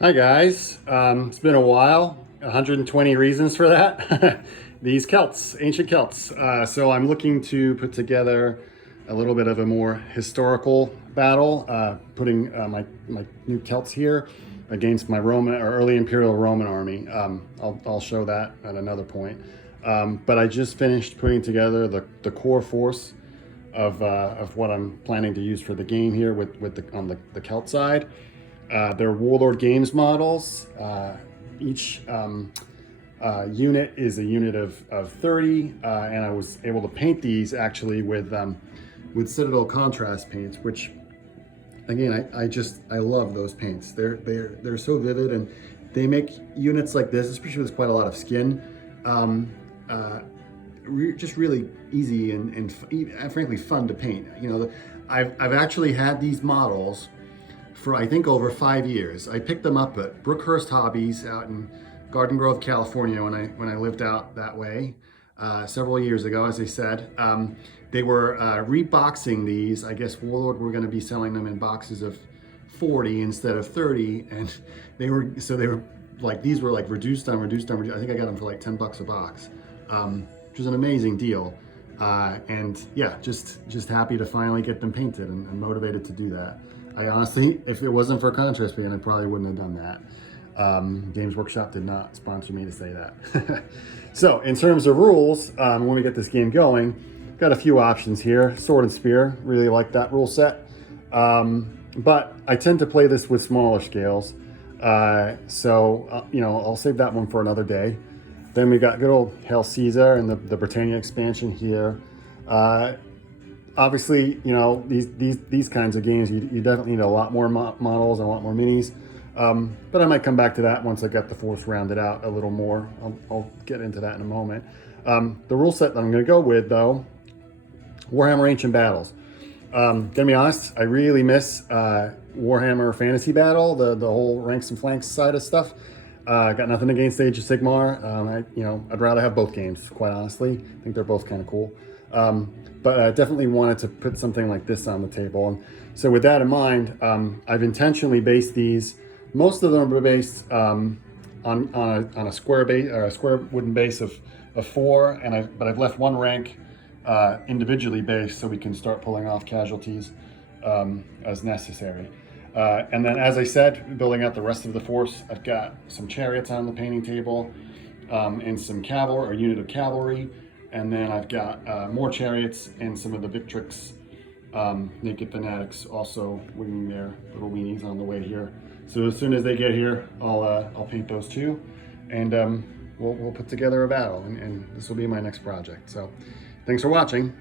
Hi guys, it's been a while, 120 reasons for that. These Celts, ancient Celts. So I'm looking to put together a little bit of a more historical battle, putting my new Celts here against my Roman or early Imperial Roman army. I'll show that at another point. But I just finished putting together the core force of what I'm planning to use for the game here on the Celt side. They're Warlord Games models. Each unit is a unit of 30, and I was able to paint these actually with Citadel Contract Paints, which again I love those paints. They're so vivid, and they make units like this, especially with quite a lot of skin, just really easy and frankly fun to paint. You know, I've actually had these models for I think over 5 years. I picked them up at Brookhurst Hobbies out in Garden Grove, California when I lived out that way several years ago, as I said. They were reboxing these. I guess Warlord were going to be selling them in boxes of 40 instead of 30, and they were like, these were like reduced on. I think I got them for like $10 a box, which was an amazing deal. And yeah, just happy to finally get them painted and motivated to do that. I honestly, if it wasn't for Contrast Paint, I probably wouldn't have done that. Games Workshop did not sponsor me to say that. So in terms of rules, when we get this game going, got a few options here. Sword and Spear, really like that rule set. But I tend to play this with smaller scales. So you know, I'll save that one for another day. Then we got good old Hail Caesar and the Britannia expansion here. Obviously, you know, these kinds of games, you definitely need a lot more models and a lot more minis. But I might come back to that once I get the force rounded out a little more. I'll get into that in a moment. The rule set that I'm going to go with, though, Warhammer Ancient Battles. Gonna be honest, I really miss Warhammer Fantasy Battle, the whole ranks and flanks side of stuff. Got nothing against Age of Sigmar. I'd rather have both games, quite honestly. I think they're both kind of cool. But I definitely wanted to put something like this on the table. And so with that in mind, I've intentionally based these. Most of them are based on a square base or a square wooden base of 4, but I've left one rank individually based so we can start pulling off casualties as necessary. And then, as I said, building out the rest of the force, I've got some chariots on the painting table and some cavalry, or unit of cavalry. And then I've got more chariots and some of the Victrix naked fanatics also winging their little weenies on the way here. So as soon as they get here, I'll paint those too, and we'll put together a battle, and this will be my next project. So thanks for watching.